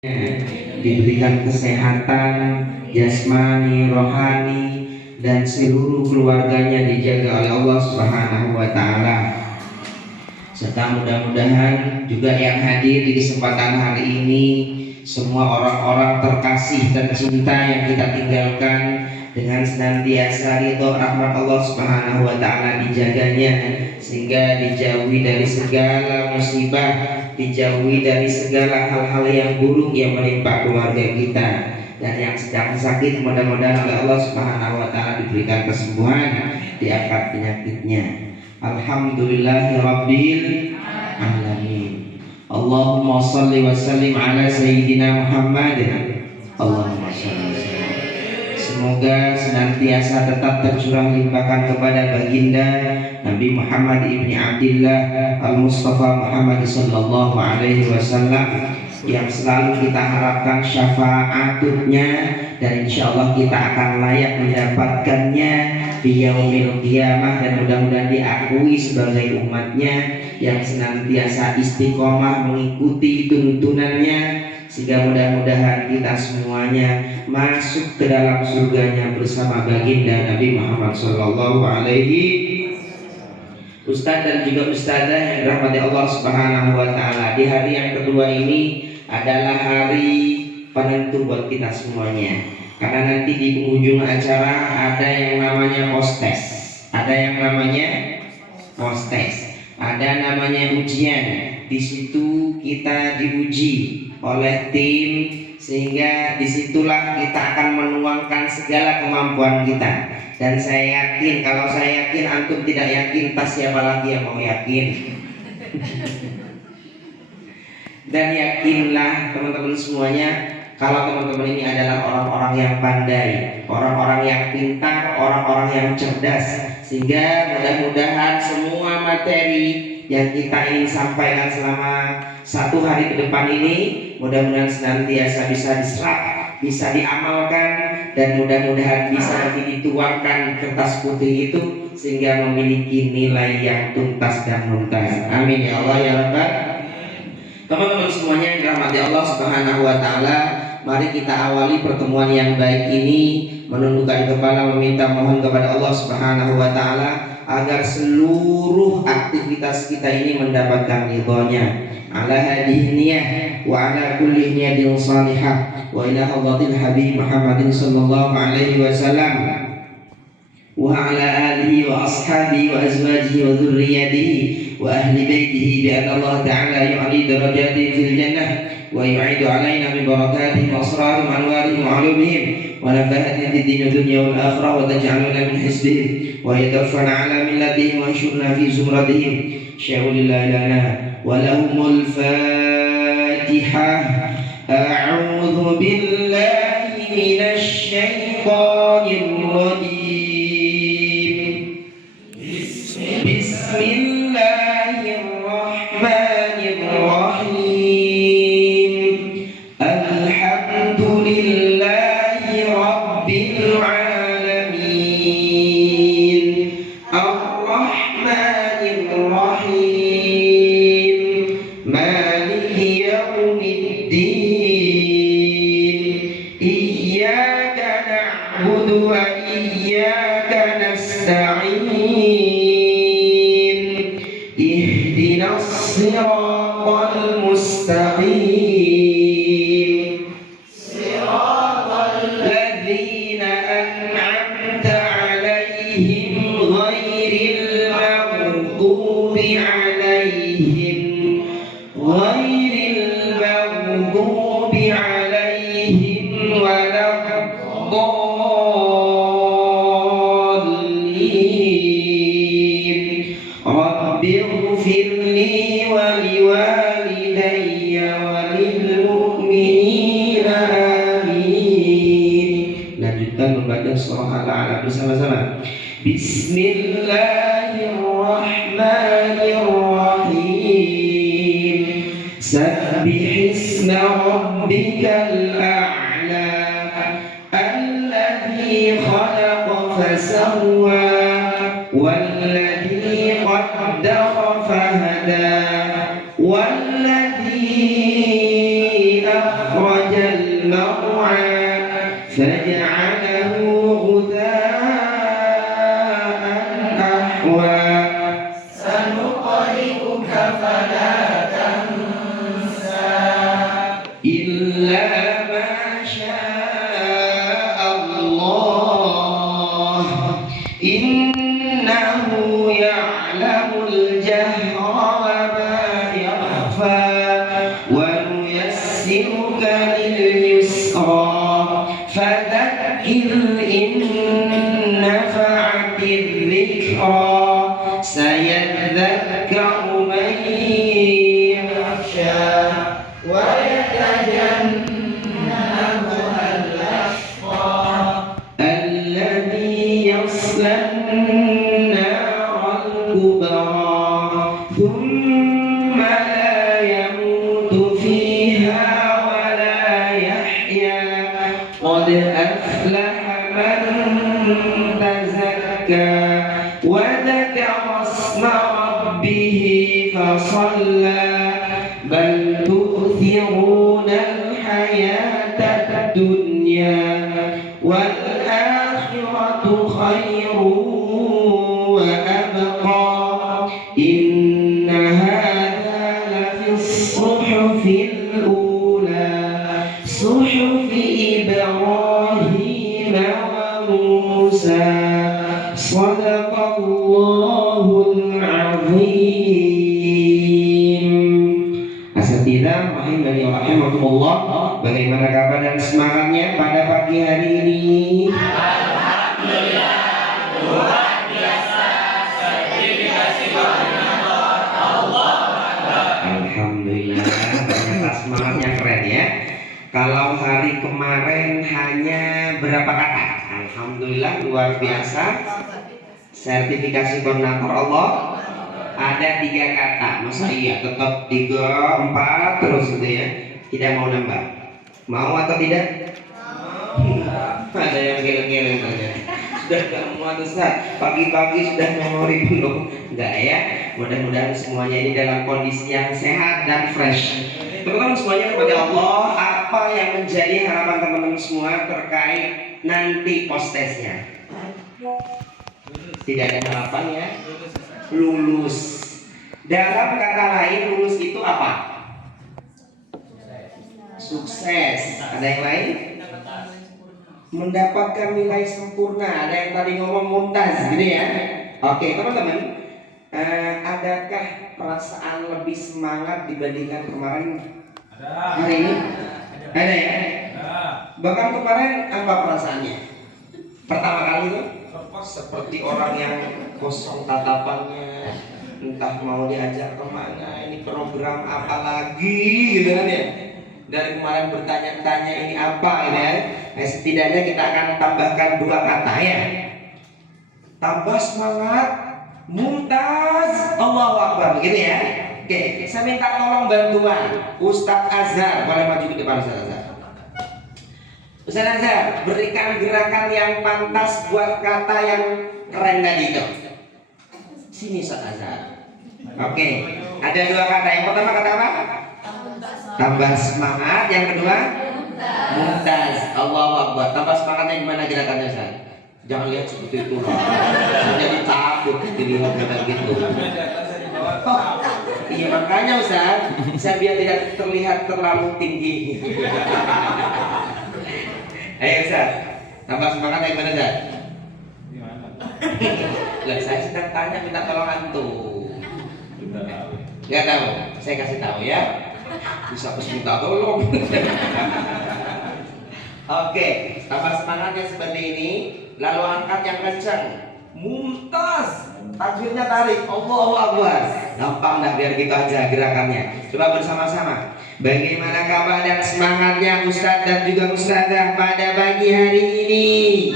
diberikan kesehatan jasmani, rohani, dan seluruh keluarganya dijaga oleh Allah Subhanahu wa Ta'ala. Serta mudah-mudahan juga yang hadir di kesempatan hari ini semua orang-orang terkasih dan cinta yang kita tinggalkan dengan senantiasa ridho rahmat Allah Subhanahu wa Ta'ala dijaganya, sehingga dijauhi dari segala musibah, dijauhi dari segala hal-hal yang buruk yang menimpa keluarga kita. Dan yang sedang sakit mudah-mudahan oleh Allah Subhanahu wa Ta'ala diberikan kesembuhan, diangkat penyakitnya. Alhamdulillahirabbil alamin. Allahumma shalli wa sallim ala sayyidina Muhammad. Allahumma shalli wa sallim. Semoga senantiasa tetap tercurah limpahkan kepada baginda Nabi Muhammad ibni Abdillah al-Mustafa Muhammad sallallahu alaihi wasallam yang selalu kita harapkan syafaatnya, dan insya Allah kita akan layak mendapatkannya di yaumil qiyamah, dan mudah-mudahan diakui sebagai umatnya yang senantiasa istiqomah mengikuti tuntunannya, sehingga mudah-mudahan kita semuanya masuk ke dalam surganya bersama baginda Nabi Muhammad sallallahu alaihi. Ustadz dan juga ustadzah yang dirahmati Allah Subhanahu wa Ta'ala, di hari yang kedua ini adalah hari penentu buat kita semuanya, karena nanti di penghujung acara ada yang namanya postes, ada namanya ujian. Di situ kita diuji oleh tim, sehingga disitulah kita akan menuangkan segala kemampuan kita. Dan saya yakin, kalau saya yakin antum tidak yakin, tas siapa lagi yang mau yakin? Dan yakinlah teman-teman semuanya, kalau teman-teman ini adalah orang-orang yang pandai, orang-orang yang pintar, orang-orang yang cerdas, sehingga mudah-mudahan semua materi yang kita ingin sampaikan selama satu hari ke depan ini mudah-mudahan senantiasa bisa diserap, bisa diamalkan, dan mudah-mudahan bisa nanti dituangkan kertas putih itu sehingga memiliki nilai yang tuntas dan muntas. Amin ya Allah ya Rabbal. Teman-teman semuanya yang dirahmati Allah Subhanahu wa Ta'ala, mari kita awali pertemuan yang baik ini menundukkan kepala, meminta mohon kepada Allah Subhanahu wa Ta'ala agar seluruh aktivitas kita ini mendapatkan ridhonya. Ala hadhihi niyah wa ala kulli niyatin salihah wa ila hadratil habib Muhammadin sallallahu alaihi wasallam wa ala alihi wa ashabihi wa azwajihi wa dhurriyyatihi wa ahli baitihi bi anna Allah ta'ala yu'li darajatihim fil jannah wa yu'idu alaina min barakatihim wa asrarihim wa anwarihim wa ulumihim wa nafahatihim fid din dunya wal akhirah wa taj'aluna min hisbihim wa yatawaffana ala millatihim wa anshurna fi zumratihim sya'ulillahi lana wa lahumul fatihah. A'udzu billahi minasy syaithanir rajim. Bismillahirrahmanirrahim. Alhamdulillahi rabbil alamin. Ar-Rahmanir Rahim. Maliki yaumiddin. Iyyaka na'budu wa iyyaka nasta'in. Ihdinas siratal mustaqim. Siratal ladzina an'amta 'alaihim ghairil maghdubi 'alaihim waladdallin. Rabbighfirli wa liwalidayya wa lil mu'minina amin. Lanjutkan membaca surah Al-A'la bersama-sama. Bismillahirrahmanirrahim. Sabbihisma rabbikal a'la alladzi khalaqa fasawwa walladzi qaddara fahada walladzi akhraja أخرج المرعى فجعله غثاء أحوى سنقرئك فلا تنسى إلا ما شاء الله إنه يعلم الجهر وما يخفى ونيسرك لليسرى فذكر إن نفعت الذكرى سيذكر من يخشى ويتجنبها الأشقى الذي يصلى النار الكبرى ثم لا يموت فيها ولا يحيا قد أفلح من تزكى وذكر اسم ربه فصلى بل تؤثرون الحياة الدنيا والآخرة خير وأبقى إن هذا لفي الصحف الأولى صحف إبراهيم وموسى صدق الله العظيم. Asatidzah rahimani wa rahimakumullah, bagaimana kabar dan semangatnya pada pagi hari ini? Alhamdulillah, luar biasa. Sertifikasi koordinator Allah Akbar. Alhamdulillah, ternyata semangatnya keren ya. Kalau hari kemarin hanya berapa kata? Alhamdulillah, luar biasa. Sertifikasi koordinator Allah ada 3 kata. Masa iya tetap 3, 4 terus gitu ya? Tidak mau nambah. Mau atau tidak? Ada yang geleng-geleng tanya. Sudah gak muat Ustaz, pagi-pagi sudah memori belum? Enggak ya. Mudah-mudahan semuanya ini dalam kondisi yang sehat dan fresh. Teman-teman semuanya, kepada Allah, apa yang menjadi harapan teman-teman semua terkait nanti post-testnya? Tidak ada harapan ya? Lulus. Dalam kata lain, lulus itu apa? Sukses. Ada yang lain? Mendapatkan nilai sempurna. Ada yang tadi ngomong mumtaz, gitu ya. Oke, teman-teman, adakah perasaan lebih semangat dibandingkan kemarin? Hari ini? Ada ya? Bahkan kemarin apa perasaannya? Pertama kali itu seperti orang yang kosong tatapannya, entah mau diajak kemana, ini program apa lagi, gitu kan ya. Dari kemarin bertanya-tanya ini apa ini ya. Nah, setidaknya kita akan tambahkan 2 kata ya. Tambah semangat, mumtaz, Allahu Akbar, begitu ya. Oke, saya minta tolong bantuan Ustadz Azhar, boleh maju ke depan Ustadz Azhar. Ustadz Azhar, berikan gerakan yang pantas buat kata yang keren tadi itu. Sini Ustadz Azhar. Oke, ada 2 kata. Yang pertama kata apa? Tambah semangat. Yang kedua? Mumtaz. Allahu Akbar. Tambah semangatnya gimana gerakannya Ustaz? Jangan lihat seperti itu. Saya jadi takut dilihat kayak gitu. Oh, iya makanya Ustaz, saya biar tidak terlihat terlalu tinggi. Ayo Ustaz, tambah semangat yang mana Ustaz? Lah saya sedang tanya, minta tolong antum. Nggak tahu, saya kasih tahu ya. Bisa minta tolong. Oke, tambah semangatnya seperti ini. Lalu angkat yang kencang. Mumtaz. Takbirnya tarik. Allahu Akbar. Gampang dah, biar gitu aja gerakannya. Coba bersama-sama. Bagaimana kabar dan semangatnya Ustadz dan juga Ustadzah pada pagi hari ini?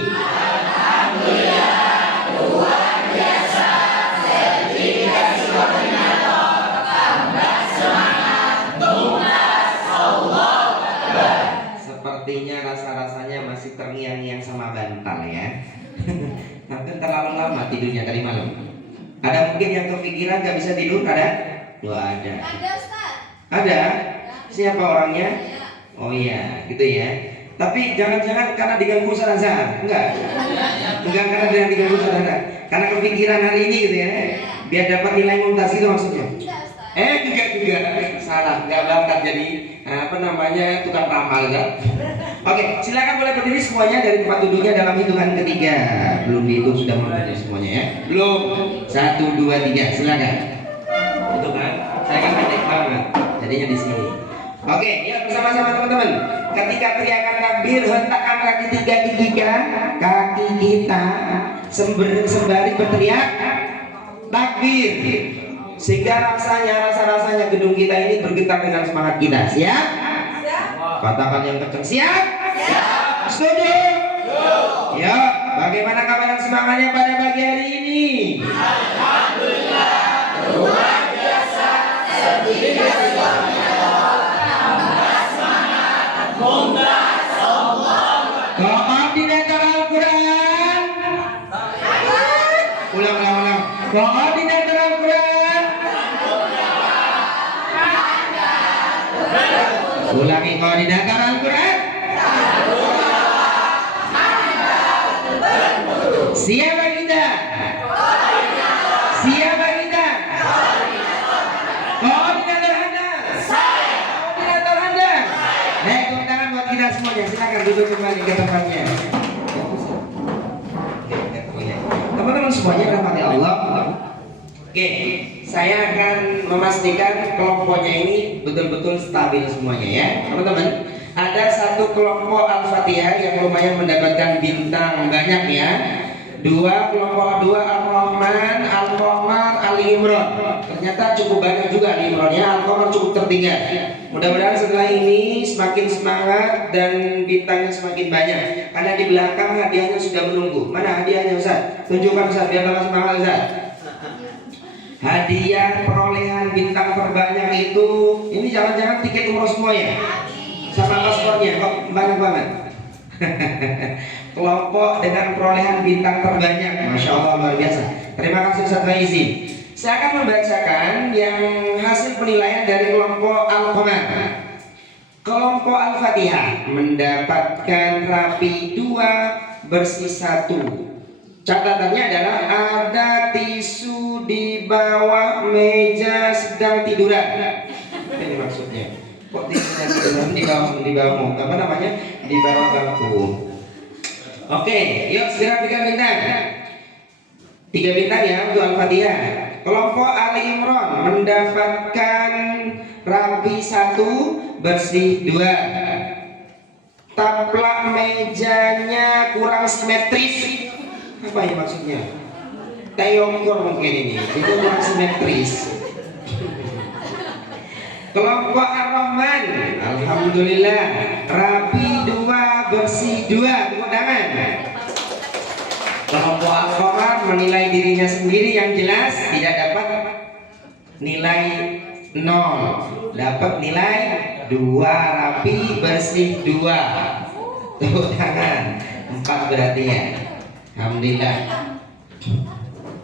Alhamdulillah, luar biasa. Sertifikasi koordinator tambah semangat. Mumtaz. Allahu Akbar. Sepertinya rasa-rasanya masih terngiang-ngiang sama bantal ya. Mungkin terlalu lama tidurnya tadi malam. Ada mungkin yang kepikiran gak bisa tidur? Ada? Ada. Ada Ustaz. Ada? Siapa orangnya? Oh iya, gitu ya. Tapi jangan-jangan karena diganggu Ustaz Azhar. Enggak. Enggak karena dia diganggu Ustaz Azhar. Karena kepikiran hari ini gitu ya. Biar dapat nilai mumtaz itu maksudnya. Enggak juga. Salah, enggak bakat jadi apa namanya tukang ramal enggak. Oke, silakan boleh berdiri semuanya dari tempat duduknya dalam hitungan ketiga. Belum dihitung sudah mau berdiri semuanya ya. Belum. 1 2 3, silakan. Itu kan. Saya kan pendek banget. Jadinya di sini. Oke, ya bersama-sama teman-teman. Ketika teriakan takbir, hentakkan kaki kaki kita sembari berteriak takbir, sehingga rasa-rasanya gedung kita ini bergetar dengan semangat kita. Siap? Katakan yang kencang. Siap? Setuju? Ya, bagaimana kabar dan semangatnya pada pagi hari ini? Alhamdulillah, luar biasa. Sedikit Koordinator Al-Quran. Ulang. Koordinator Al-Quran. Ulangi, koordinator Al-Quran. Siapa kita? Siapa kita? Koordinator Anda. Koordinator Anda. Tepuk tangan buat kita semuanya. Silakan duduk kembali ke tempatnya. Teman-teman semuanya rahmati Allah. Oke, saya akan memastikan kelompoknya ini betul-betul stabil semuanya ya, teman-teman. Ada satu kelompok Al-Fatihah yang lumayan mendapatkan bintang banyak ya. Kelompok dua Ar-Rahman, Al-Qamar, Ali Imran. Ternyata cukup banyak juga Ali Imran ya. Al-Qamar cukup tertinggal. Mudah-mudahan setelah ini semakin semangat dan bintangnya semakin banyak. Karena di belakang hadiahnya sudah menunggu. Mana hadiahnya Ustaz? Tunjukkan Ustaz biar tambah semangat Ustaz. Hadiah perolehan bintang terbanyak itu, ini jangan-jangan tiket umroh semua ya? Sama paspornya kok banyak banget. Kelompok dengan perolehan bintang terbanyak, Masya Allah luar biasa. Terima kasih Ustaz Faizi. Saya akan membacakan yang hasil penilaian dari kelompok Al-Qamar. Kelompok Al-Fatihah mendapatkan rapi 2, bersih 1. Catatannya adalah ada tisu di bawah meja sedang tiduran. Apa ini maksudnya? Kok tisunya tiduran di bawah apa namanya? Di bawah bangku. Oke, yuk segera berikan bintang. 3 bintang ya untuk Al-Fatihah. Kelompok Ali Imran mendapatkan rapi 1, bersih 2. Taplak mejanya kurang simetris. Apa ini maksudnya? Teongkor mungkin ini. Itu kurang simetris. Kelompok Ar-Rahman, alhamdulillah, rapi 2, bersih 2. Tepuk tangan. Kelompok Al-Qamar menilai dirinya sendiri yang jelas tidak dapat nilai 0, dapat nilai 2, rapi, bersih 2. Tepuk tangan. 4 berarti ya. Alhamdulillah.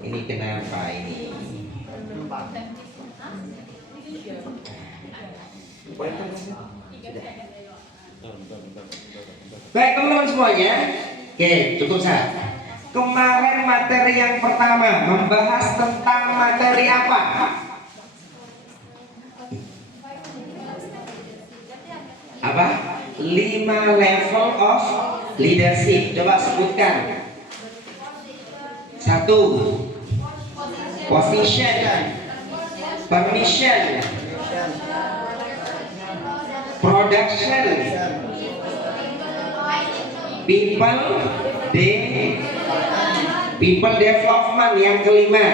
Ini kenapa ini? Baik teman-teman semuanya. Oke, cukup Sah. Kemarin materi yang pertama membahas tentang materi apa? Apa? 5 level of leadership. Coba sebutkan. 1. Position, permission, production, people development. Yang kelima,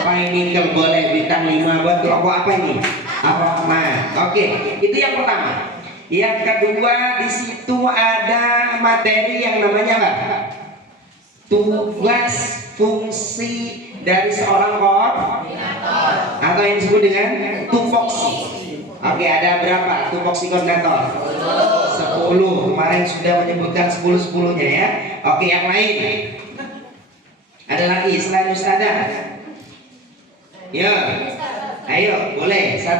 financial. Boleh bintang 5 buat kelompok apa ini? Ar-Rahman. Oke, itu yang pertama. Yang kedua, di situ ada materi yang namanya apa? Tugas fungsi dari seorang koordinator atau yang disebut dengan tupoksi. Oke, ada berapa tupoksi koordinator? 10. Kemarin sudah menyebutkan 10-10-nya ya. Oke, yang lain ada lagi selain Ustazah? Ya, ayo boleh. 1.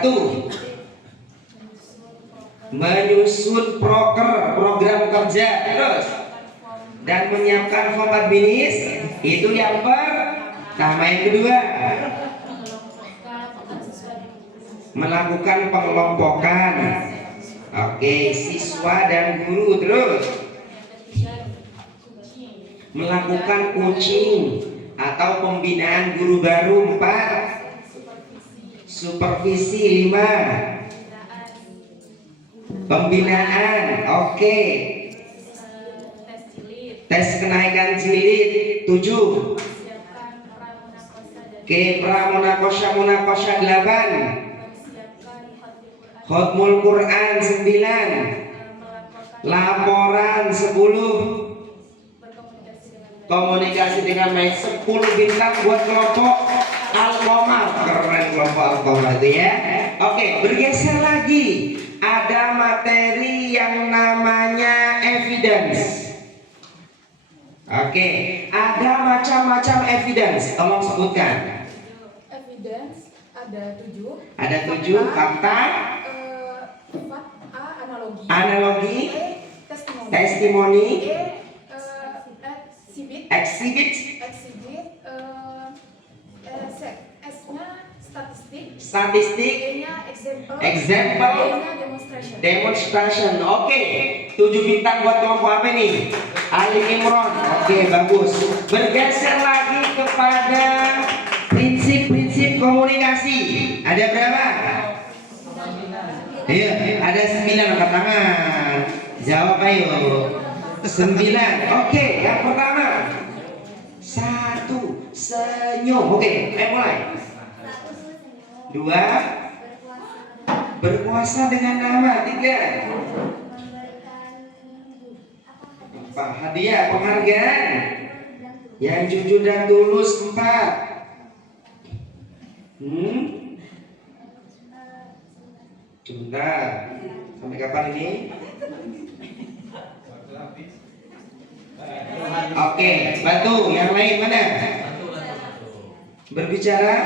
menyusun program kerja, terus dan menyiapkan form administ, itu yang pertama. Yang kedua, melakukan pengelompokan, oke, siswa dan guru. Terus melakukan coaching atau pembinaan guru baru. 4, supervisi. 5, pembinaan, oke, tes kenaikan jilid. 7, oke, pramunakosha munakosha. 8, khotmul Quran. 9, laporan. 10, komunikasi dengan baik. 10 bintang buat kelompok Al-Qamar. Keren kelompok Al-Qamar itu ya. Oke, bergeser lagi. Ada materi yang namanya evidence. Oke, ada macam-macam evidence. Tolong sebutkan. Evidence ada 7. Ada 7. Fakta, analogi. analogi, Testimoni. testimoni, Exhibit. exhibit, S-nya statistik. statistik, D-nya example. example, D-nya demonstration. demonstration. Oke, 7 bintang buat kelompok apa nih? Ali Imron. Oke, bagus. Bergeser lagi kepada prinsip-prinsip komunikasi. Ada berapa? Iya, ada 9. Angkat tangan. Jawab ayo. 9. Oke, yang pertama. 1, senyum. Oke, mulai. 2, berkuasa dengan nama. 3, hadiah, penghargaan yang jujur dan tulus. 4, sebentar, sampai kapan ini? Oke, batu. Yang lain mana? Berbicara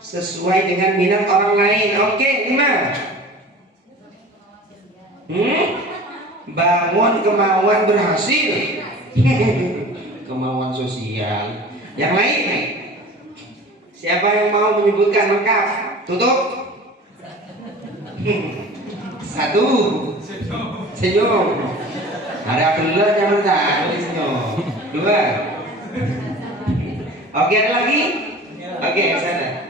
sesuai dengan minat orang lain. Oke, 5, bangun kemauan berhasil. Kemauan sosial. Yang lain? Siapa yang mau menyebutkan lengkap? Tutup. 1, senyum. Ada Abdullah jangan tak senyum. 2, oke, ada lagi? Oke, sana.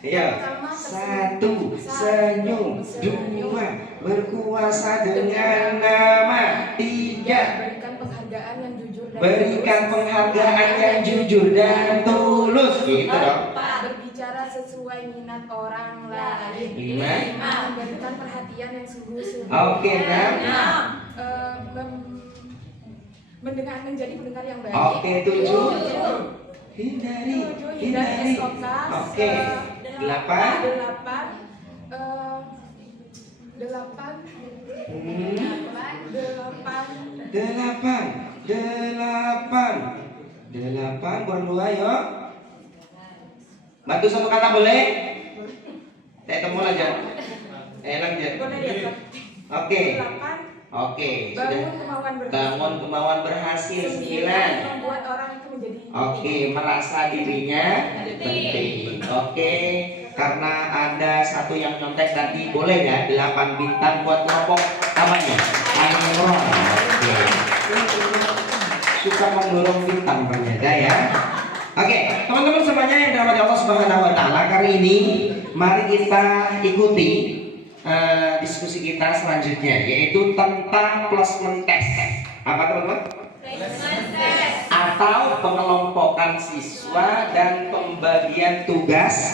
Iya. 1, senyum. 2, berkuasa dengan nama. 3, berikan penghargaan yang jujur dan tulus. Gitu dong. Berbicara sesuai minat orang lain. 5, Memberikan perhatian yang sungguh-sungguh. oke, 6, menjadi pendengar yang baik. oke, 7, hindari. SOK. Oke, 8, 8 buat 2 yo. Bantu satu kata boleh? Saya temu aja. Lanjut. Oke. Oke, sudah. Bangun kemauan berhasil. 9, membuat orang itu menjadi oke, merasa dirinya penting. Oke, karena ada satu yang nyontek tadi, boleh ya 8 bintang buat kelompok namanya Ainron. Oke, suka mendorong bintang ternyata ya. Oke, teman-teman semuanya yang dirahmati Allah Subhanahu Wa Taala, kali ini mari kita ikuti diskusi kita selanjutnya, yaitu tentang placement test. Apa teman-teman? Atau pengelompokan siswa dan pembagian tugas.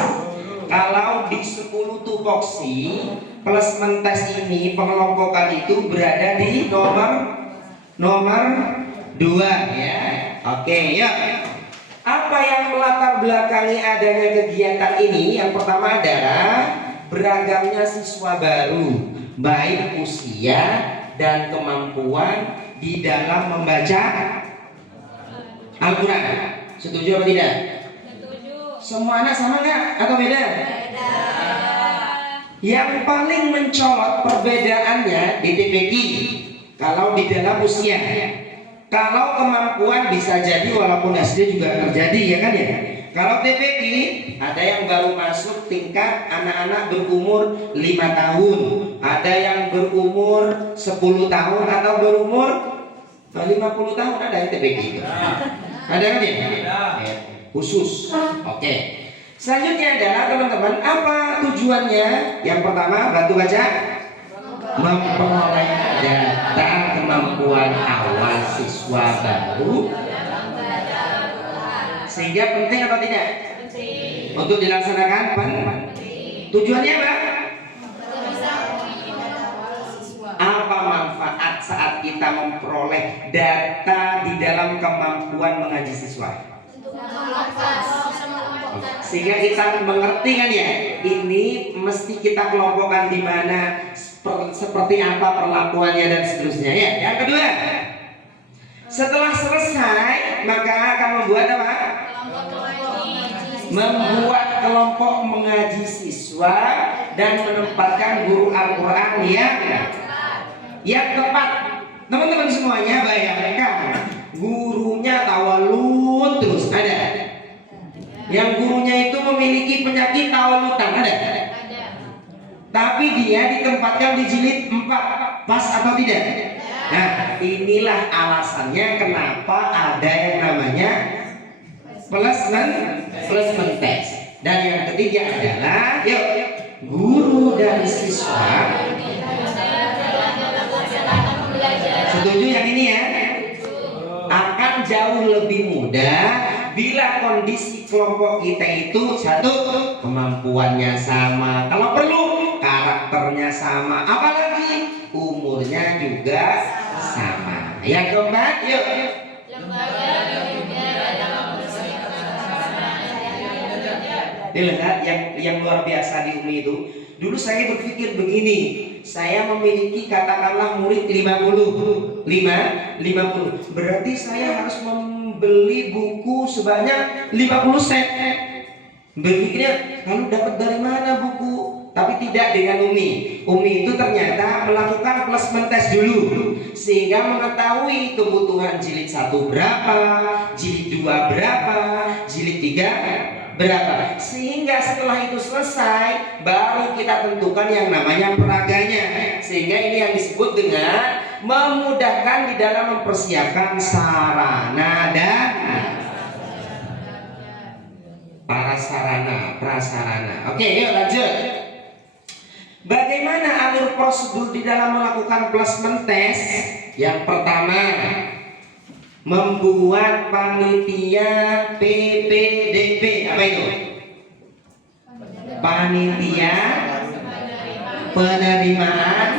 Kalau di 10 tupoksi placement test ini, pengelompokan itu berada di nomor 2 ya. Oke, yuk. Apa yang melatar belakangi adanya kegiatan ini? Yang pertama adalah beragamnya siswa baru, baik usia dan kemampuan di dalam membaca Al-Quran. Setuju apa tidak? Setuju. Semua anak sama nggak atau beda? Beda. Yang paling mencolok perbedaannya di TPQ kalau di dalam usia. Kalau kemampuan bisa jadi walaupun SD juga terjadi ya kan ya. Kalau TPQ ada yang baru masuk tingkat anak-anak berumur 5 tahun, ada yang berumur 10 tahun atau berumur 50 tahun, ada yang TPQ itu. Ada kan ya? Khusus. Oke. Selanjutnya adalah teman-teman, apa tujuannya? Yang pertama, bantu baca. Memperoleh data kemampuan awal siswa baru, sehingga penting atau tidak? Untuk dilaksanakan tujuannya apa? Apa manfaat saat kita memperoleh data di dalam kemampuan mengaji siswa? Sehingga kita mengerti kan ya, ini mesti kita kelompokkan di mana, seperti apa perlakuannya dan seterusnya ya. Yang kedua, setelah selesai maka akan membuat apa? Membuat kelompok mengaji siswa dan menempatkan guru Al-Quran yang tepat. Teman-teman semuanya bayangkan, gurunya tawalud terus ada. Yang gurunya itu memiliki penyakit tawalutan ada. Tapi dia ditempatkan di jilid 4, pas atau tidak? Nah, inilah alasannya kenapa ada yang namanya placement test. Dan yang ketiga adalah, yuk, guru dan siswa. Setuju yang ini ya? Akan jauh lebih mudah bila kondisi kelompok kita itu satu, kemampuannya sama, kalau perlu karakternya sama, apalagi umurnya juga sama. Yang keempat, yuk, dilihat yang luar biasa di UMI itu. Dulu saya berpikir begini, saya memiliki katakanlah murid 50, berarti saya harus membeli buku sebanyak 50 set. Berpikirnya, lalu dapat dari mana buku? Tapi tidak dengan UMI. UMI itu ternyata melakukan placement test dulu, sehingga mengetahui kebutuhan jilid 1 berapa, jilid 2 berapa, jilid 3 berapa. Sehingga setelah itu selesai, baru kita tentukan yang namanya peraganya. Sehingga ini yang disebut dengan memudahkan di dalam mempersiapkan sarana dan prasarana. Oke, yuk lanjut. Bagaimana alur prosedur di dalam melakukan placement test? Yang pertama, membuat panitia PPDP. Apa itu? Panitia penerimaan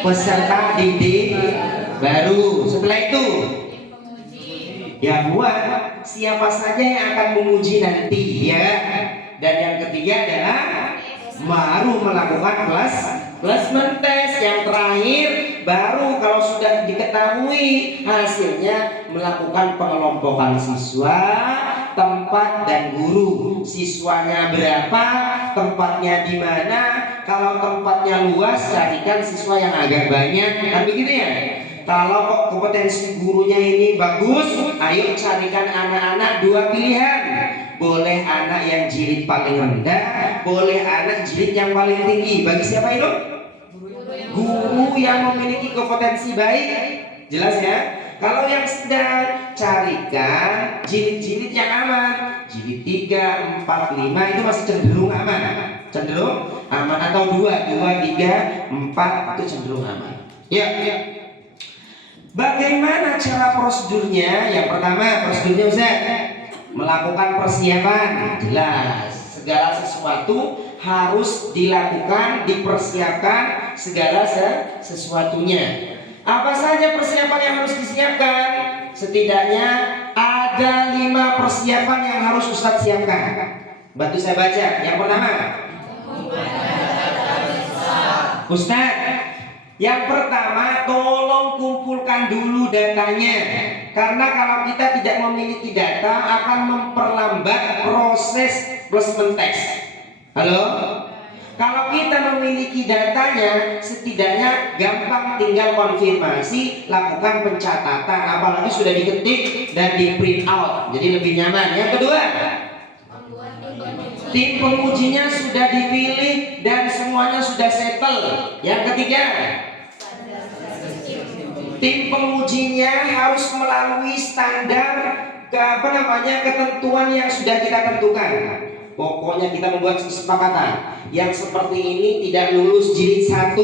peserta didik baru. Setelah itu, ya buat siapa saja yang akan menguji nanti ya. Dan yang ketiga adalah baru melakukan placement test. Yang terakhir baru kalau sudah diketahui hasilnya melakukan pengelompokan siswa, tempat dan guru. Siswanya berapa, tempatnya di mana. Kalau tempatnya luas, carikan siswa yang agak banyak, kan begitu ya. Kalau kok kompetensi gurunya ini bagus, ayo carikan anak-anak 2 pilihan. Boleh anak yang jilid paling rendah, boleh anak jilid yang paling tinggi. Bagi siapa itu? Guru yang memiliki kompetensi baik. Jelas ya? Kalau yang sedang, carikan jilid-jilid yang aman. Jilid 3, 4, 5 itu masih cenderung aman. Cenderung aman, atau 2, 3, 4 itu cenderung aman. Ya. Bagaimana cara prosedurnya? Yang pertama, prosedurnya Ustaz, melakukan persiapan. Jelas, segala sesuatu harus dilakukan, dipersiapkan segala sesuatunya. Apa saja persiapan yang harus disiapkan? Setidaknya ada 5 persiapan yang harus Ustaz siapkan. Bantu saya baca. Yang pertama, Ustaz, yang pertama, tolong kumpulkan dulu datanya. Karena kalau kita tidak memiliki data akan memperlambat proses placement test. Halo? Kalau kita memiliki datanya, setidaknya gampang tinggal konfirmasi, lakukan pencatatan, apalagi sudah diketik dan di print out, jadi lebih nyaman. Yang kedua, tim pengujinya sudah dipilih dan semuanya sudah settle. Yang ketiga, tim pengujinya harus melalui standar ketentuan yang sudah kita tentukan. Pokoknya kita membuat kesepakatan yang seperti ini tidak lulus jilid 1,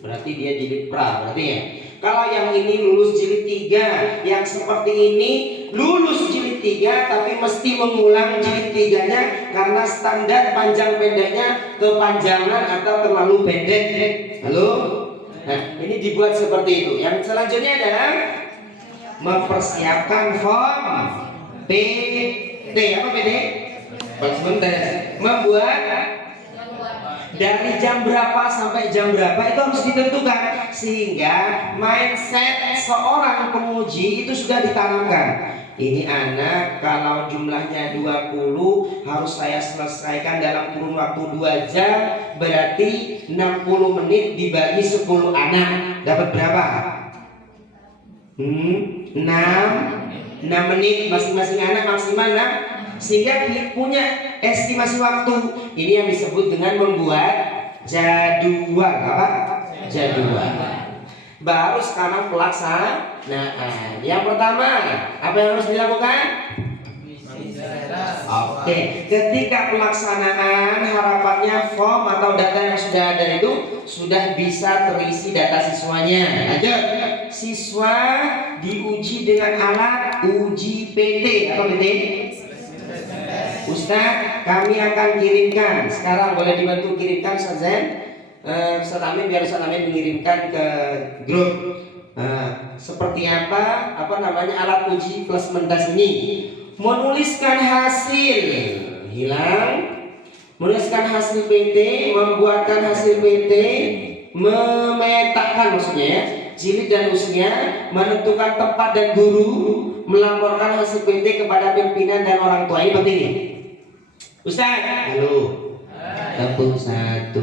berarti dia jilid pra, berarti ya. Kalau yang ini lulus jilid 3, yang seperti ini lulus jilid 3 tapi mesti mengulang jilid 3-nya karena standar panjang pendeknya kepanjangan atau terlalu pendek. Halo? Nah, ini dibuat seperti itu. Yang selanjutnya adalah mempersiapkan form PT. Apa PT? Sebentar. Membuat dari jam berapa sampai jam berapa itu harus ditentukan sehingga mindset seorang penguji itu sudah ditanamkan. Ini anak kalau jumlahnya 20 harus saya selesaikan dalam kurun waktu 2 jam, berarti 60 menit dibagi 10 anak dapat berapa? 6 menit masing-masing anak maksimal 6, sehingga punya estimasi waktu. Ini yang disebut dengan membuat jadwal. Apa? Jadwal. Baru sekarang pelaksanaan. Yang pertama, apa yang harus dilakukan? Oke, ketika pelaksanaan harapannya form atau data yang sudah ada itu sudah bisa terisi data siswanya. Lanjut, siswa diuji dengan alat uji PT. Apa PT? Ustaz, kami akan kirimkan. Sekarang boleh dibantu kirimkan Ustaz Ustaz Amin, biar Ustaz Amin mengirimkan ke grup. Seperti apa namanya alat uji plus mentas ini? Menuliskan hasil hilang, menuliskan hasil PT, membuatkan hasil PT, memetakan maksudnya ya, jilid dan usia, menentukan tempat dan guru, melaporkan hasil PT kepada pimpinan dan orang tua. Ini penting ya. Ustaz, halo. Tepuk 1.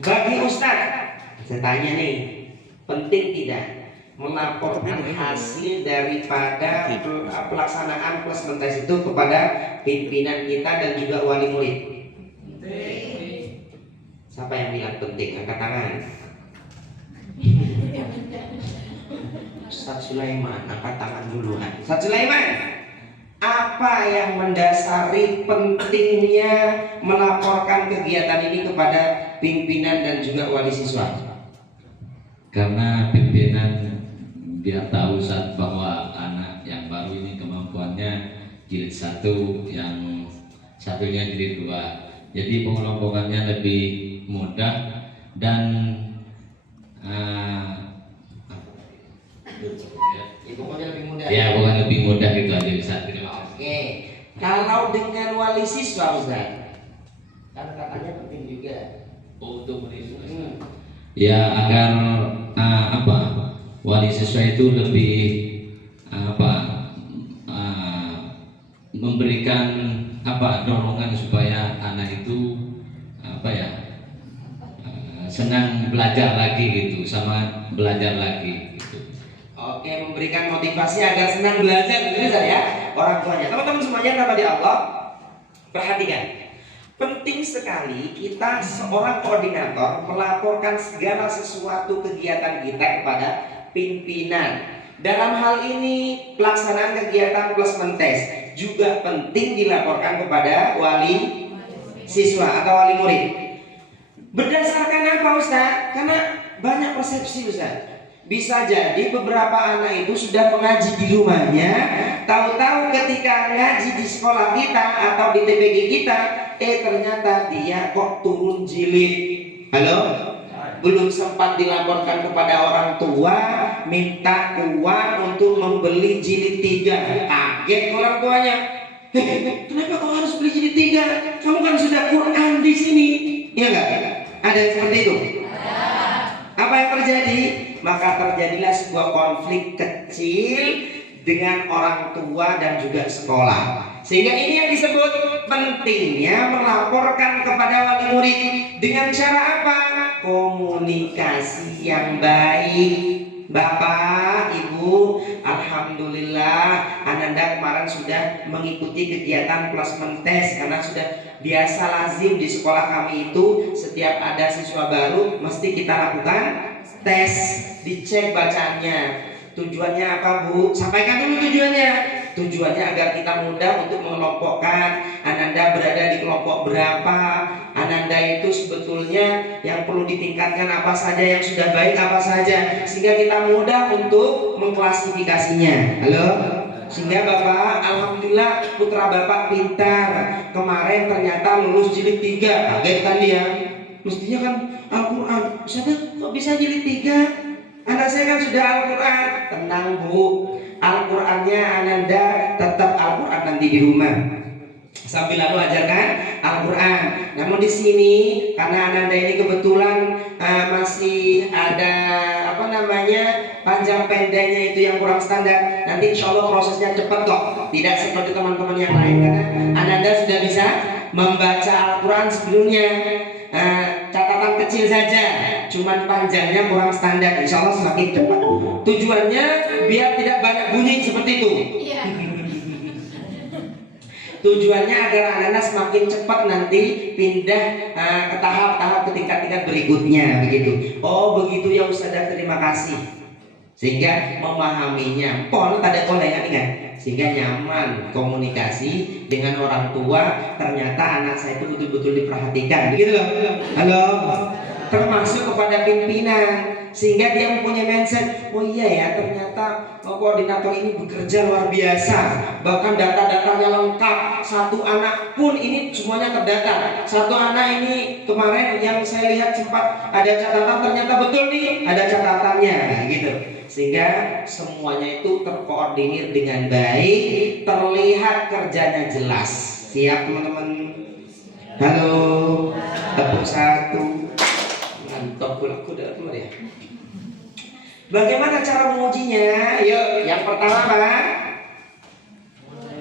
Bagi Ustaz, saya tanya nih, penting tidak melaporkan hasil daripada pelaksanaan plus mentes itu kepada pimpinan kita dan juga wali murid? Siapa yang bilang penting? Angkat tangan. Ustaz Sulaiman, angkat tangan duluan. Ustaz Sulaiman, apa yang mendasari pentingnya melaporkan kegiatan ini kepada pimpinan dan juga wali siswa? Karena pimpinan biar tahu saat bahwa anak yang baru ini kemampuannya jilid 1, yang satunya jilid 2. Jadi pengelompokannya lebih mudah dan Pokoknya lebih mudah. ya bukan lebih mudah gitu aja bisa. Oke, kalau dengan wali siswa Ustaz, kan katanya penting juga. Untuk ya agar wali siswa itu lebih memberikan dorongan supaya anak itu senang belajar lagi gitu, sama belajar lagi gitu. Oke, memberikan motivasi agar senang belajar gitu ya orang tuanya. Teman-teman semuanya nama di Allah, perhatikan. Penting sekali kita seorang koordinator melaporkan segala sesuatu kegiatan kita kepada pimpinan. Dalam hal ini pelaksanaan kegiatan plus mentes juga penting dilaporkan kepada wali siswa atau wali murid. Berdasarkan apa Ustaz? Karena banyak persepsi Ustaz. Bisa jadi beberapa anak itu sudah mengaji di rumahnya, tahu-tahu ketika ngaji di sekolah kita atau di TPG kita, ternyata dia kok turun jilid. Halo? Belum sempat dilaporkan kepada orang tua, minta uang untuk membeli jilid 3. Kaget orang tuanya. Kenapa kau harus beli jilid 3? Kamu kan sudah Quran di sini. Iya enggak? Ada yang seperti itu? Apa yang terjadi? Maka terjadilah sebuah konflik kecil dengan orang tua dan juga sekolah. Sehingga ini yang disebut pentingnya melaporkan kepada wali murid dengan cara apa? Komunikasi yang baik. Bapak, Ibu, alhamdulillah Ananda kemarin sudah mengikuti kegiatan plasma tes karena sudah biasa lazim di sekolah kami itu setiap ada siswa baru mesti kita lakukan tes, dicek bacaannya. Tujuannya apa, Bu? Sampaikan dulu tujuannya. Tujuannya agar kita mudah untuk mengelompokkan Ananda berada di kelompok berapa, Ananda itu sebetulnya yang perlu ditingkatkan apa saja, yang sudah baik apa saja, sehingga kita mudah untuk mengklasifikasinya. Halo? Sehingga Bapak, alhamdulillah putra Bapak pintar. Kemarin ternyata lulus jilid 3. Kaget kan dia? Mestinya kan Al-Quran. Kok bisa jilid 3? Anak saya kan sudah Al-Quran. Tenang, Bu, Al-Qurannya Ananda tetap Al-Quran nanti di rumah sambil lalu ajarkan Al-Quran. Namun di sini karena Ananda ini kebetulan masih ada panjang pendeknya itu yang kurang standar. Nanti insya Allah prosesnya cepat kok. Tidak seperti teman-teman yang lain karena Ananda sudah bisa membaca Al-Quran sebelumnya. Catatan kecil saja, cuman panjangnya kurang standar. Insya Allah semakin cepat. Tujuannya biar tidak banyak bunyi seperti itu. Iya. Tujuannya agar anak-anak semakin cepat nanti pindah ke tahap-tahap ke tingkat-tingkat berikutnya begitu. Oh begitu ya Ustazah, terima kasih. Sehingga memahaminya pon tak ada yang kan, sehingga nyaman komunikasi dengan orang tua. Ternyata anak saya itu betul-betul diperhatikan begitu loh. Halo, termasuk kepada pimpinan, sehingga dia mempunyai mindset, oh iya ya ternyata koordinator ini bekerja luar biasa, bahkan data-datanya lengkap. Satu anak pun ini semuanya terdata. Satu anak ini kemarin yang saya lihat sempat ada catatan, ternyata betul nih ada catatannya gitu. Sehingga semuanya itu terkoordinir dengan baik, terlihat kerjanya jelas. Siap teman-teman? Halo, tepuk satu. Mantap pula kuda teman ya. Bagaimana cara mengujinya? Yuk, yang pertama apa?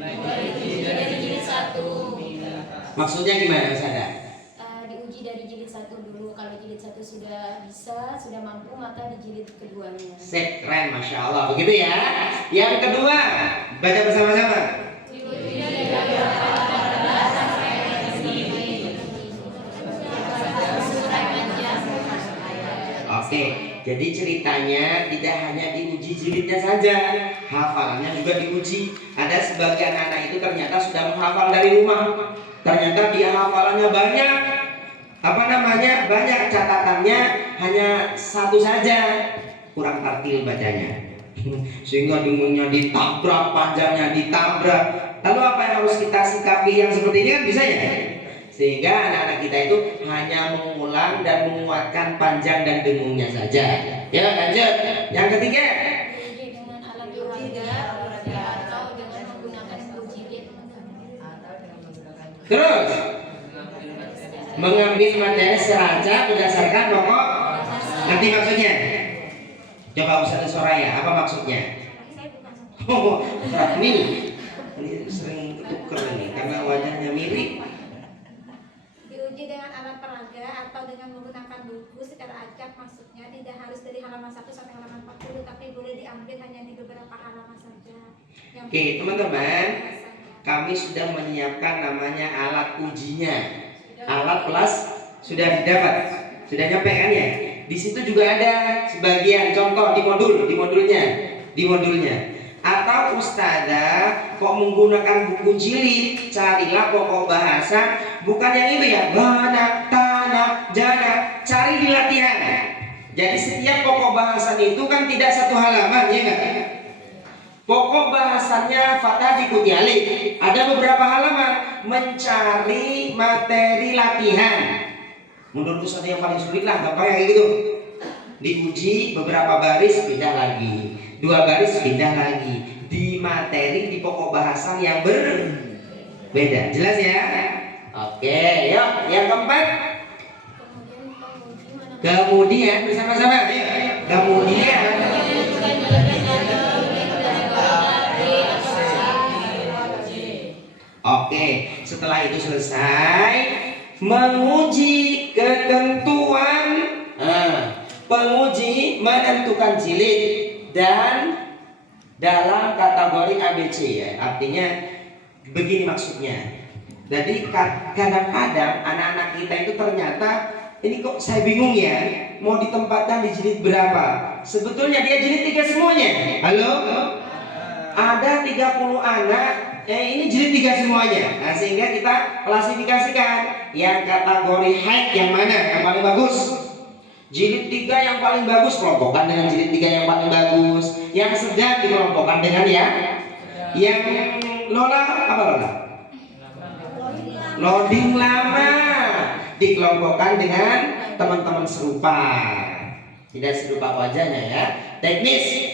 Dari jilid 1. Maksudnya gimana, Sada? Diuji dari jilid 1 dulu. Kalau jilid 1 sudah bisa, sudah mampu, maka di jilid keduanya. Set, keren, Masya Allah. Begitu ya. Yang kedua, baca bersama-sama. Oke, jadi ceritanya tidak hanya diuji jilidnya saja, hafalannya juga diuji. Ada sebagian anak itu ternyata sudah menghafal dari rumah. Ternyata dia hafalannya banyak. Banyak catatannya hanya satu saja. Kurang tartil bacanya. Sehingga dengungnya ditabrak, panjangnya ditabrak. Lalu apa yang harus kita sikapi yang seperti ini kan bisa ya? Sehingga anak-anak kita itu hanya mengulang dan menguatkan panjang dan dengungnya saja. Ya, lanjut. Yang ketiga, Diuji dengan alat peraga atau dengan menggunakan jilid. terus mengambil materi seraca berdasarkan pokok. Nanti maksudnya? Coba Ustaz Soraya, apa maksudnya? Oh, ini sering ketuker nih karena wajahnya mirip. Diuji dengan alat peraga atau dengan menggunakan buku secara acak, maksudnya tidak harus dari halaman 1 sampai halaman 40, tapi boleh diambil hanya di beberapa halaman saja. Oke, teman-teman, kami sudah menyiapkan namanya alat ujinya. Alat plus sudah didapat, sudah nyampe kan ya? Di situ juga ada sebagian contoh di modulnya. Atau ustazah kok menggunakan buku jilid, carilah pokok bahasa, bukan yang itu ya, bana, tanah, jana, cari di latihan. Jadi setiap pokok bahasan itu kan tidak satu halaman, ya enggak? Pokok bahasannya Fatah diikuti alif. Ada beberapa halaman mencari materi latihan. Menurut Ustaz yang paling sulit lah, gampang kayak gitu. Diuji beberapa baris pindah lagi, 2 baris pindah lagi. Di materi di pokok bahasan yang berbeda. Jelas ya? Oke, yuk yang keempat. Kemudian bersama-sama. Kemudian selesai menguji ketentuan, penguji menentukan jilid dan dalam kategori ABC ya. Artinya begini maksudnya. Jadi kadang-kadang anak-anak kita itu ternyata ini kok saya bingung ya, mau ditempatkan di jilid berapa? Sebetulnya dia jilid 3 semuanya. Halo? Ada 30 anak, ini jilid 3 semuanya. Nah, sehingga kita klasifikasikan yang kategori high yang mana yang paling bagus. Jilid 3 yang paling bagus kelompokkan dengan jilid 3 yang paling bagus. Yang sedang dikelompokkan dengan yang lola apa lola? Loading lama dikelompokkan dengan teman-teman serupa. Tidak serupa wajahnya ya. Teknis.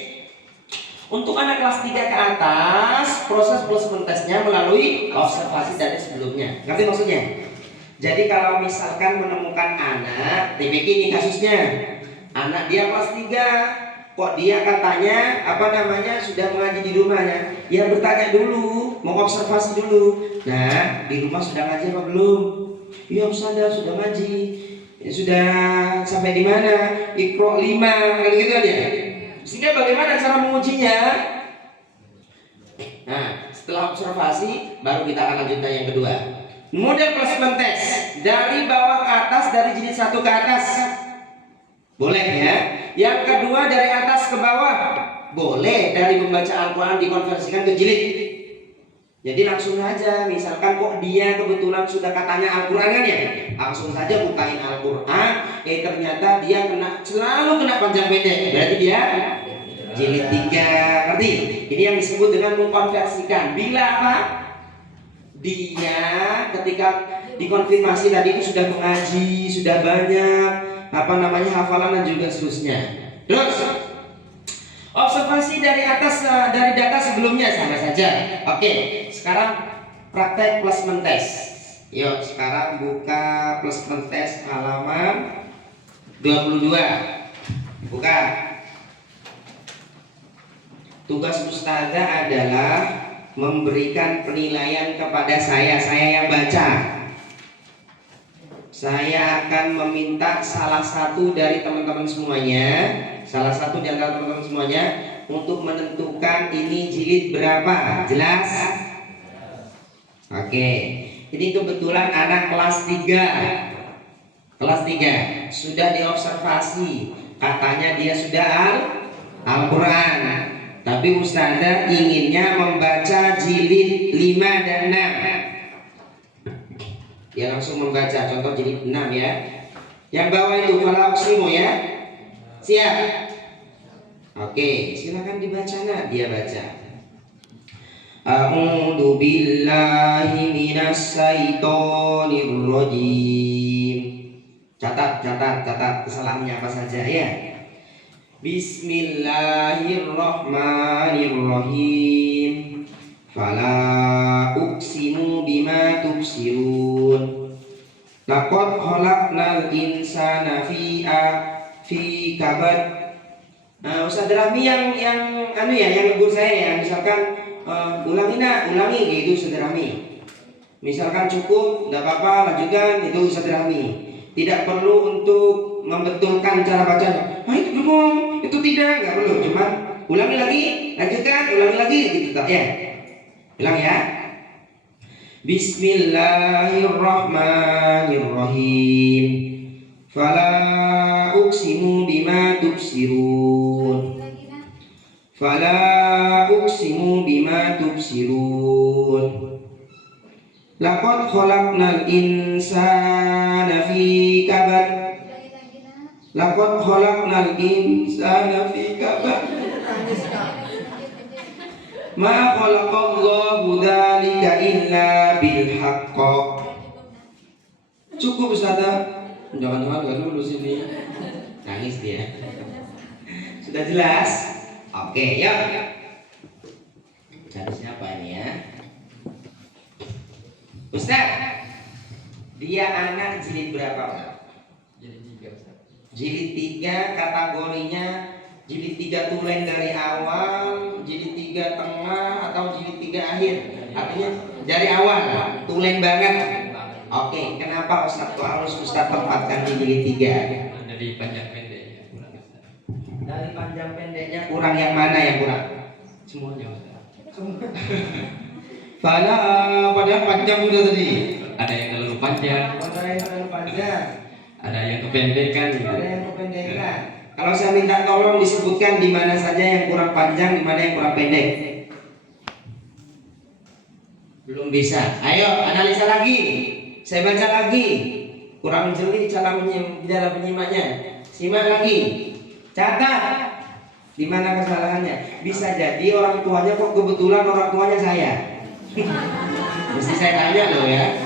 Untuk anak kelas 3 ke atas, proses placement testnya melalui observasi dari sebelumnya. Ngerti maksudnya? Jadi kalau misalkan menemukan anak, TPK ini kasusnya, anak dia kelas 3, kok dia katanya sudah mengaji di rumahnya, ya bertanya dulu, mau observasi dulu. Nah, di rumah sudah ngaji apa belum? Iya Ustaz, sudah ngaji. Ya, sudah sampai di mana? Iqra 5, kayak gitu aja. Sehingga bagaimana cara mengujinya? Nah, setelah observasi baru kita akan lanjutkan yang kedua. Model placement test dari bawah ke atas, dari jilid 1 ke atas. Boleh ya. Yang kedua dari atas ke bawah. Boleh dari membaca Al-Qur'an dikonversikan ke jilid. Jadi langsung aja, misalkan kok dia kebetulan sudah katanya Al-Qur'an kan ya, langsung saja bukain Al-Qur'an, ternyata dia selalu kena panjang pendek, berarti dia jilid 3, ngerti? Ini yang disebut dengan mengkonversikan. Bila apa? Dia ketika dikonfirmasi tadi itu sudah mengaji, sudah banyak hafalan dan juga seterusnya. Terus observasi dari atas, dari data sebelumnya sama saja. Oke, sekarang praktek placement test. Yuk, sekarang buka placement test halaman 22. Buka. Tugas ustazah adalah memberikan penilaian kepada saya yang baca. Saya akan meminta salah satu dari teman-teman semuanya, untuk menentukan ini jilid berapa. Jelas? Oke. Ini kebetulan anak kelas 3. Kelas 3 sudah diobservasi, katanya dia sudah Al-Qur'an. Tapi ustazah inginnya membaca jilid 5 dan 6. Dia langsung membaca, contoh jilid 6 ya. Yang bawah itu fala uqsimu ya. Siap? Oke, silakan dibaca. Dia baca. A'udzu billahi minas syaitonir rajim. Catat kesalahannya apa saja ya. Bismillahirrahmanirrahim. Fala uqsimu bima tubsirun. Laqad khalaqnal insana fi kabad. Nah, Ustaz Rami yang negur saya ya, misalkan ulangi gitu Ustaz Rami. Misalkan cukup, enggak apa-apa, lanjutkan itu Ustaz Rami. Tidak perlu untuk membetulkan cara bacanya. Itu belum, itu tidak, enggak perlu. Cuma ulangi lagi, lanjutkan, ulangi lagi gitu tak ya. Ulang ya. Bismillahirrahmanirrahim. Fala uqsimu bima tubsirun. Fala uqsimu bima tubsirun. Laqad khalaqnal insana fi kabad. Laqad khalaqnal insana fi kabad. Ma khalaqallahu dzalika illa bil haqq. Cukup Ustazah. Jangan-jangan gak lulus ini. Nangis dia. Sudah jelas? Oke, yuk. Cari siapa ini ya? Ustaz, dia anak jilid berapa Ustaz? Jilid 3 Ustaz. Jilid 3 kategorinya jilid 3 tulen dari awal, jilid 3 tengah atau jilid 3 akhir. Artinya dari awal, tulen banget. Oke, kenapa Ustaz kok harus Ustaz tempatkan di jilid 3? Dari panjang pendeknya kurang. Dari panjang pendeknya kurang, yang mana yang kurang? Semuanya Ustaz. Fala, padahal panjang udah tadi. Ada yang terlalu panjang, Ada yang terlalu panjang, ada yang kependekan. ada yang kependekan. Kalau saya minta tolong disebutkan di mana saja yang kurang panjang, di mana yang kurang pendek. Belum bisa. Ayo analisa lagi. Saya baca lagi. Kurang jeli cara menyimaknya. Simak lagi. Catat. Di mana kesalahannya? Bisa jadi orang tuanya kok kebetulan orang tuanya saya. Mesti saya tanya loh ya.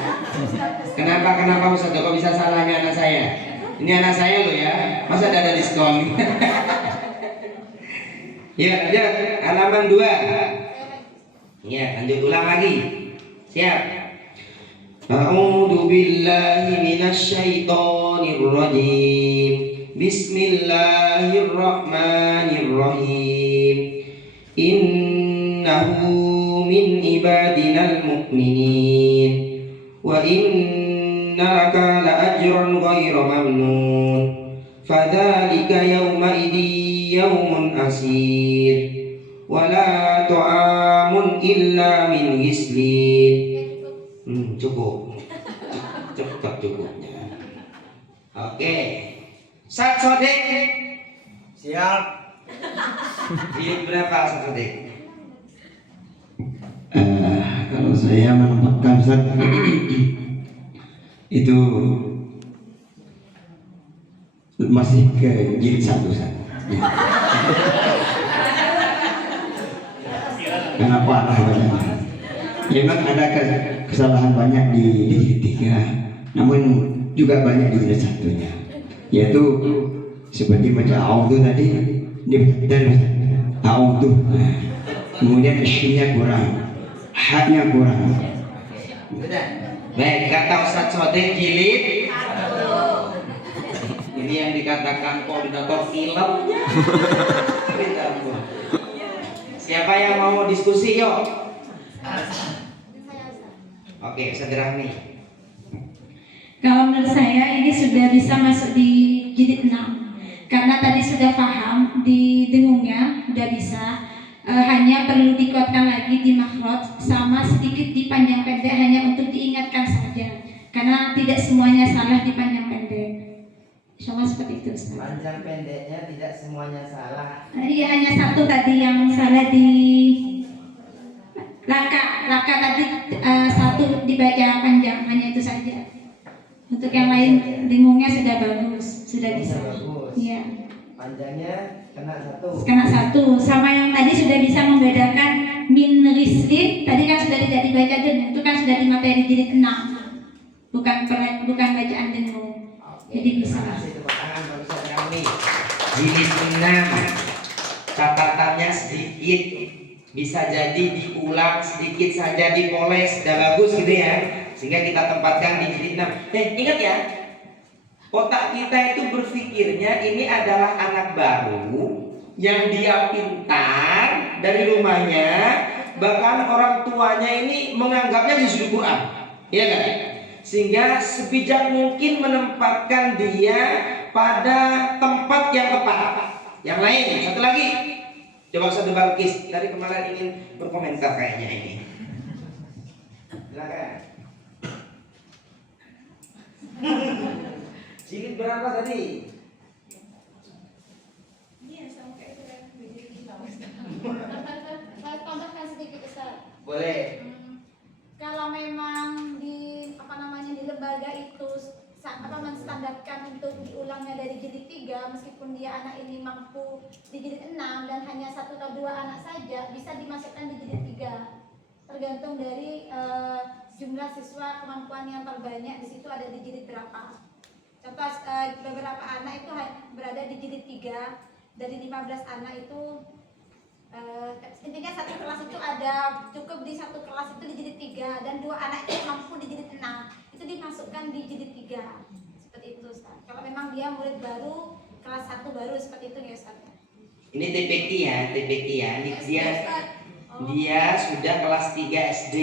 Kenapa Ustaz kok bisa salahnya anak saya? Ini anak saya loh ya. Masa ada diskon? Ya, lanjut halaman 2. Ya, lanjut ulang lagi. Siap. A'udzu billahi minasyaitonir rajim. Bismillahirrahmanirrahim. Innahu min ibadinal mu'minin wa inna laka la'ajran ghayra mamnun fadzalika yawma idin yawmun asir wa la ta'amun illa min ghislin. Cukup cukupnya. Oke. Sat Sodik. Siap. Jilid berapa Sat Sodik? Kalau saya menempatkan Ustaz itu masih ke jilid 1 Ustaz. Kenapa arah bacanya? Memang ada kesalahan banyak di jilid 3, namun juga banyak di jilid 1-nya, yaitu seperti baca audu tadi dibedal audu, kemudian shinnya kurang, haknya kurang. Baik, kata Ustaz Sodik jilid 1. Ini yang dikatakan koordinator filmnya. Siapa yang mau diskusi yuk? Oke, segera nih. Kalau menurut saya ini sudah bisa masuk di jilid 6 karena tadi sudah paham di dengungnya udah bisa, hanya perlu dikuatkan lagi di makhraj sama sedikit di panjang pendek, hanya untuk diingatkan saja karena tidak semuanya salah di panjang pendek. Insyaallah seperti itu Ustaz. Panjang pendeknya tidak semuanya salah. Iya, hanya satu tadi yang salah di laka tadi, satu dibaca panjang, hanya itu saja. Untuk yang lain dengungnya sudah bagus, sudah bisa. Iya. Panjangnya Kena satu. Sama yang tadi sudah bisa membedakan min rislin, tadi kan sudah tidak dibaca den, itu kan sudah di materi jilid 6. Bukan bacaan dengung. Jadi bisa. Tepuk tangan kalau saya kami. Jilid 6. Catatannya sedikit. Bisa jadi diulang sedikit saja, dipoles, sudah bagus gitu ya. Sehingga kita tempatkan di jilid 6. Ingat ya, otak kita itu berpikirnya ini adalah anak baru yang dia pintar dari rumahnya, bahkan orang tuanya ini menganggapnya justru Quran, ya kan? Sehingga sebijak mungkin menempatkan dia pada tempat yang tepat. Yang lain, satu lagi, coba Ustaz Balkis dari kemarin ingin berkomentar kayaknya ini. Silakan. Jilid berapa tadi? Saya tambahkan sedikit Ustaz. Boleh. Kalau memang di di lembaga itu menstandarkan untuk diulangnya dari jilid 3, meskipun dia anak ini mampu di jilid 6 dan hanya 1 atau 2 anak saja, bisa dimasukkan di jilid 3. Tergantung dari jumlah siswa kemampuan yang terbanyak di situ ada di jilid berapa. Contoh beberapa anak itu berada di jilid 3, dari 15 anak itu intinya satu kelas itu ada cukup di satu kelas itu di jilid 3 dan 2 anak itu mampu di jilid 6, itu dimasukkan di jilid 3 seperti itu Ustaz. Kalau memang dia murid baru kelas 1 baru seperti itu ya Ustaz. Ini TPQ ya. Dia sudah kelas 3 SD.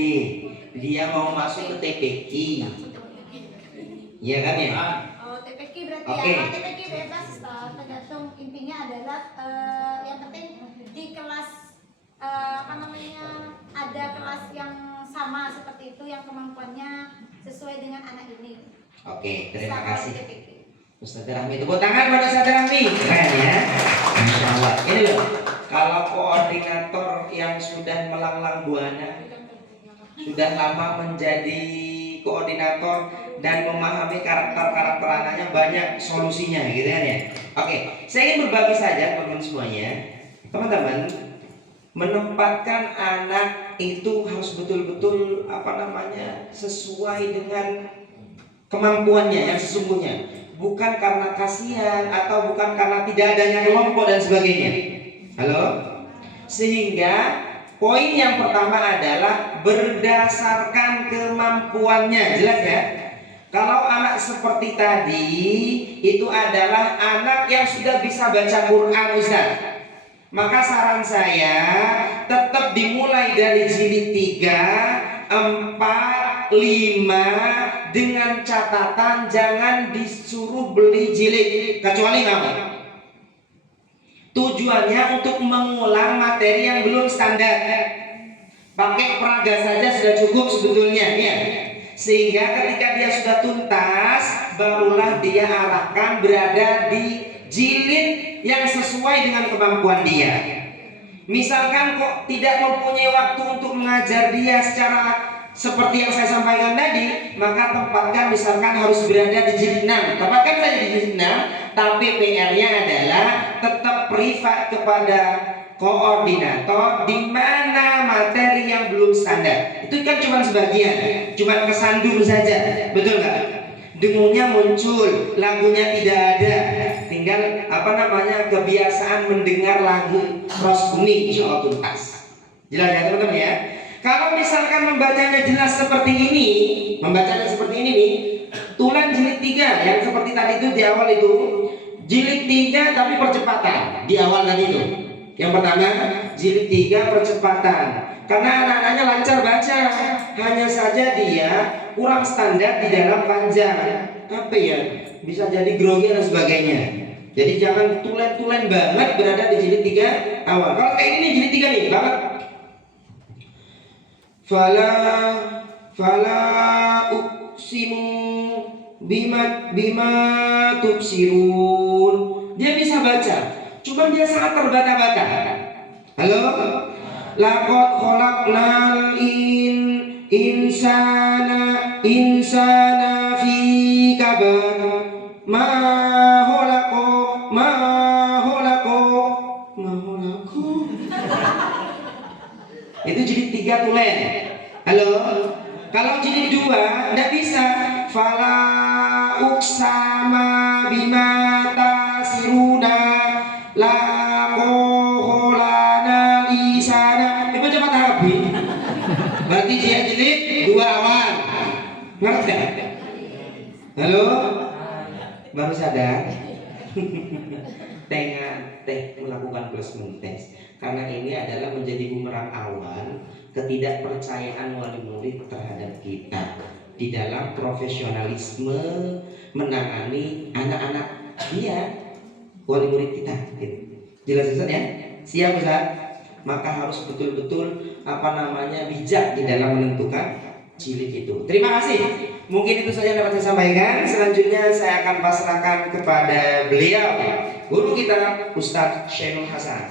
Dia mau masuk ke TPQ. Iya kan ya? Oh, TPQ berarti Oke. ya. Kalau TPQ bebas, tergantung intinya adalah yang penting di kelas apa namanya, ada kelas yang sama seperti itu yang kemampuannya sesuai dengan anak ini. Oke, terima Selama kasih. di TPQ. Ustaz Rahmi, tepuk tangan pada Ustaz Rahmi. Keren ya. Masya Allah. Ini loh, kalau koordinator yang sudah melanglang buana, sudah lama menjadi koordinator dan memahami karakter-karakter anaknya, banyak solusinya gitu kan ya. Oke, saya ingin berbagi saja teman-teman semuanya. Teman-teman, menempatkan anak itu harus betul-betul sesuai dengan kemampuannya yang sesungguhnya, bukan karena kasihan atau bukan karena tidak adanya kelompok dan sebagainya. Halo? Sehingga poin yang pertama adalah berdasarkan kemampuannya, jelas ya? Kalau anak seperti tadi itu adalah anak yang sudah bisa baca Quran, Ustaz. Maka saran saya tetap dimulai dari jilid 3, 4, 5 dengan catatan jangan disuruh beli jilid kecuali kamu. Tujuannya untuk mengulang materi yang belum standar. Pakai peraga saja sudah cukup sebetulnya ya. Sehingga ketika dia sudah tuntas, barulah dia arahkan berada di jilid yang sesuai dengan kemampuan dia. Misalkan kok tidak mempunyai waktu untuk mengajar dia secara seperti yang saya sampaikan tadi, maka tempatkan misalkan harus berada di jilid 6. Tempatkan saja di jilid 6, tapi PR-nya adalah tetap privat kepada koordinator di mana materi yang belum standar. Itu kan cuma sebagian, cuma kesandur saja, betul nggak? Dengungnya muncul, lagunya tidak ada, tinggal kebiasaan mendengar lagu Ros Bumi, insya Allah tuntas. Jelas ya teman-teman ya? Kalau misalkan membacanya jelas seperti ini, nih, tulan jilid 3 yang seperti tadi itu di awal itu, jilid 3 tapi percepatan di awal tadi itu. Yang pertama jilid 3 percepatan, karena anak-anaknya lancar baca, hanya saja dia kurang standar di dalam panjang, bisa jadi grogi dan sebagainya. Jadi jangan tulen-tulen banget berada di jilid 3 awal. Kalau kayak ini jilid 3 nih banget. Fala uqsimu bima tubsirun. Dia bisa baca, cuma dia sangat terbata-bata. Halo? Laqad khalaqnal insana fi kabad. Ma holako. Itu jilid 3 tulen. Halo? Kalau jilid 2 enggak bisa. Fala uqsama bima tasiruna la qoholana lisana. Coba cepat habis. Berarti dia jilid 2 awal. Ngerti enggak? Halo? Baru sadar? Teh melakukan placement test karena ini adalah menjadi bumerang awal ketidakpercayaan wali murid terhadap kita di dalam profesionalisme menangani anak-anak dia, wali murid kita. Jelas Ustaz ya? Siap Ustaz? Maka harus betul-betul bijak di dalam menentukan jilid itu. Terima kasih. Mungkin itu saja yang dapat saya sampaikan. Selanjutnya saya akan pasrahkan kepada beliau, guru kita Ustadz Syainul Hasan.